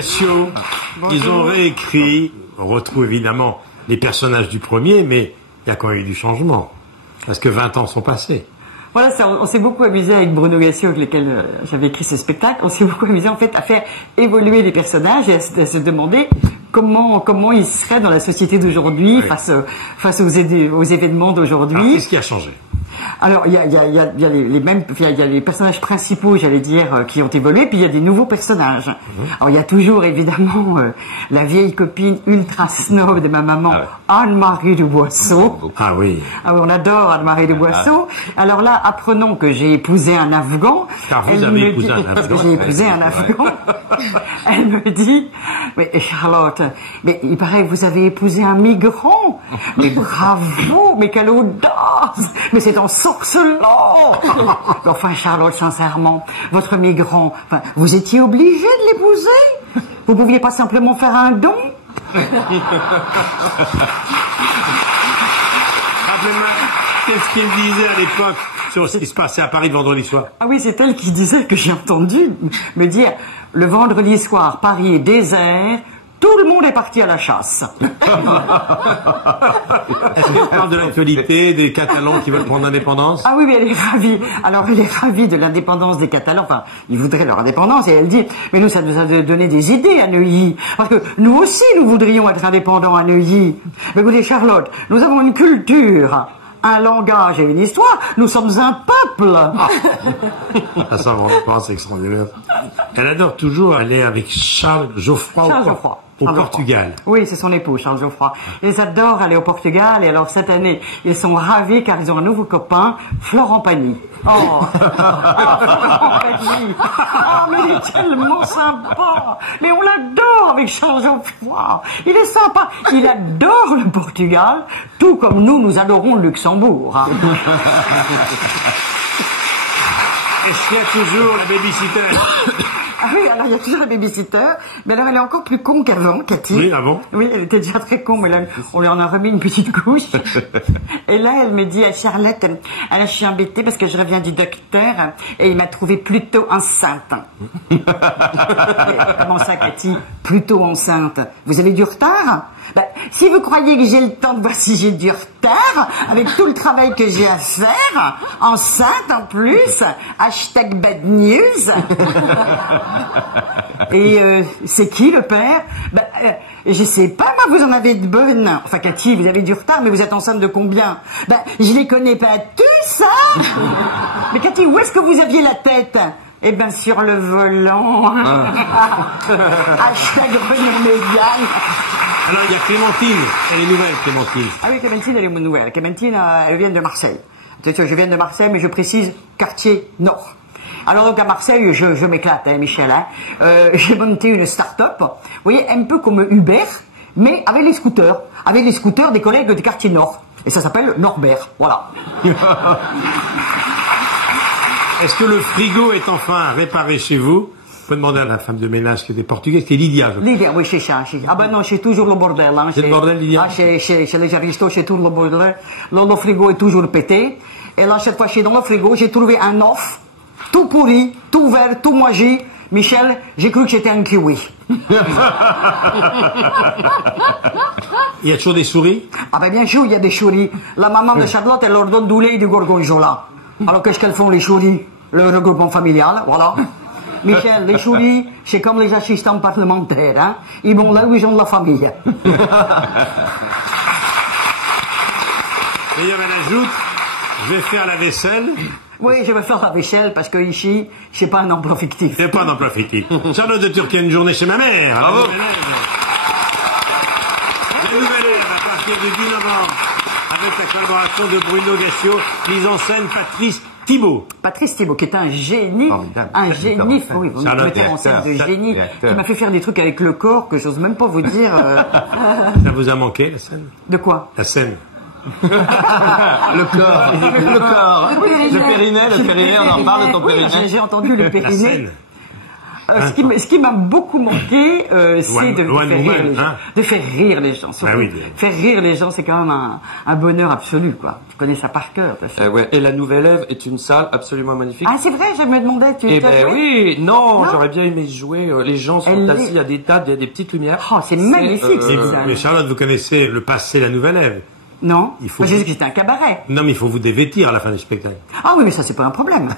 Gassion, ils ont réécrit, on retrouve évidemment les personnages du premier, mais il y a quand même eu du changement. Parce que 20 ans sont passés. Voilà, on s'est beaucoup amusé avec Bruno Gassio, avec lequel j'avais écrit ce spectacle. On s'est beaucoup amusé en fait à faire évoluer les personnages et à se demander comment ils seraient dans la société d'aujourd'hui, face aux événements d'aujourd'hui. Qu'est-ce qui a changé? Alors, il y a les personnages principaux, j'allais dire, qui ont évolué, puis il y a des nouveaux personnages. Alors, il y a toujours, évidemment, la vieille copine ultra snob de ma maman, Anne-Marie de Boisseau. Ah oui. Ah oui, on adore Anne-Marie de Boisseau. Alors là, apprenons que j'ai épousé un Afghan. Car vous avez épousé un Afghan. Parce que j'ai épousé un Afghan. Elle me dit, mais Charlotte, mais il paraît que vous avez épousé un migrant. Mais bravo, mais quelle audace. Mais c'est ensorcelant. Enfin, Charlotte, sincèrement, votre migrant, enfin, vous étiez obligé de l'épouser? Vous pouviez pas simplement faire un don? Rappelez-moi, qu'est-ce qu'il disait à l'époque sur ce qui se passait à Paris le vendredi soir? Ah oui, c'est elle qui disait, que j'ai entendu me dire, le vendredi soir, Paris est désert, tout le monde est parti à la chasse. Est-ce qu'elle parle de l'actualité, des Catalans qui veulent prendre l'indépendance? Ah oui, mais elle est ravie. Alors, elle est ravie de l'indépendance des Catalans. Enfin, ils voudraient leur indépendance. Et elle dit, mais nous, ça nous a donné des idées à Neuilly. Parce que nous aussi, nous voudrions être indépendants à Neuilly. Mais écoutez, Charlotte, nous avons une culture, un langage et une histoire. Nous sommes un peuple. Ah, ça, vraiment, c'est extraordinaire. Elle adore toujours aller avec Charles Geoffroy. Charles Geoffroy. Au Portugal. Oui, c'est son époux, Charles Geoffroy. Ils adorent aller au Portugal, et alors cette année, ils sont ravis car ils ont un nouveau copain, Florent Pagny. Oh, Florent Pagny. Oh, mais il est tellement sympa. Mais on l'adore avec Charles Geoffroy. Il est sympa. Il adore le Portugal, tout comme nous adorons le Luxembourg. Hein. Est-ce qu'il y a toujours la babysitter? Ah oui, alors il y a toujours la babysitter, mais alors elle est encore plus con qu'avant, Cathy. Oui, avant. Oui, elle était déjà très con, mais là, on lui en a remis une petite couche. Et là, elle me dit à Charlotte, alors je suis embêtée parce que je reviens du docteur et il m'a trouvée plutôt enceinte. Comment ça, Cathy? Plutôt enceinte. Vous avez du retard? Ben, si vous croyez que j'ai le temps de voir si j'ai du retard, avec tout le travail que j'ai à faire, enceinte en plus, hashtag bad news. Et c'est qui le père? Ben, je sais pas, moi, vous en avez de bonnes. Enfin, Cathy, vous avez du retard, mais vous êtes enceinte de combien? Ben, je les connais pas tous, hein. Mais Cathy, où est-ce que vous aviez la tête? Eh ben, sur le volant. Hashtag Renaud Médiane. Alors, il y a Clémentine. Elle est nouvelle, Clémentine. Ah oui, Clémentine, elle est nouvelle. Clémentine, elle vient de Marseille. Je viens de Marseille, mais je précise quartier nord. Alors donc à Marseille, je m'éclate, hein, Michel. Hein. J'ai monté une start-up, vous voyez, un peu comme Uber, mais avec les scooters. Avec les scooters des collègues du quartier nord. Et ça s'appelle Norbert, voilà. Est-ce que le frigo est enfin réparé chez vous? Vous pouvez demander à la femme de ménage qui était portugaise, c'est Lydia. Lydia, oui, c'est ça. Ah ben non, c'est toujours le bordel. Hein. C'est le bordel, Lydia? Ah, chez les aristos, c'est toujours le bordel. Le frigo est toujours pété. Et là, cette fois-ci, dans le frigo, j'ai trouvé un œuf, tout pourri, tout vert, tout moisi. Michel, j'ai cru que c'était un kiwi. Il y a toujours des souris? Ah ben bien sûr, il y a des souris. La maman de Charlotte, elle leur donne du lait et du gorgonzola. Alors qu'est-ce qu'elles font, les souris? Le regroupement familial, voilà. Michel, les souris, c'est comme les assistants parlementaires, hein. Ils vont là où ils ont de la famille. D'ailleurs, elle ajoute, je vais faire la vaisselle. Oui, je vais faire la vaisselle parce que ici, c'est pas un emploi fictif. C'est pas un emploi fictif. Charlotte de Turquie, une journée chez ma mère. Bravo. La nouvelle ère à partir du 10 novembre, avec la collaboration de Bruno Gassio, mise en scène Patrice Thibault. Patrice Thibault, qui est un génie, Formidable. un génie, oui, vous Charlotte, mettez en scène de acteur, génie, qui m'a fait faire des trucs avec le corps que j'ose même pas vous dire. Ça vous a manqué, la scène? De quoi? La scène. Le corps. Le corps. Le périnée, on en parle de ton périnée. Oui, j'ai entendu le La périnée. scène. Ce qui m'a beaucoup manqué, c'est de Loin de faire rire nous-mêmes, les gens. hein. De faire rire les gens. Surtout, Ah oui. faire rire les gens, c'est quand même un bonheur absolu, quoi. Tu connais ça par cœur, ta fille. Ouais. Et la Nouvelle Ève est une salle absolument magnifique. Ah, c'est vrai, je me demandais, tu Eh t'as ben joué oui, non, Non. j'aurais bien aimé y jouer. Les gens sont Elle assis est- à des tables, il y a des petites lumières. Oh, c'est magnifique, Mais, cette salle. mais Charlotte, vous connaissez le passé, la nouvelle Ève. Non? Il faut- Moi, j'ai dit que c'était un cabaret. Non, mais il faut vous dévêtir à la fin du spectacle. Ah oui, mais ça, c'est pas un problème.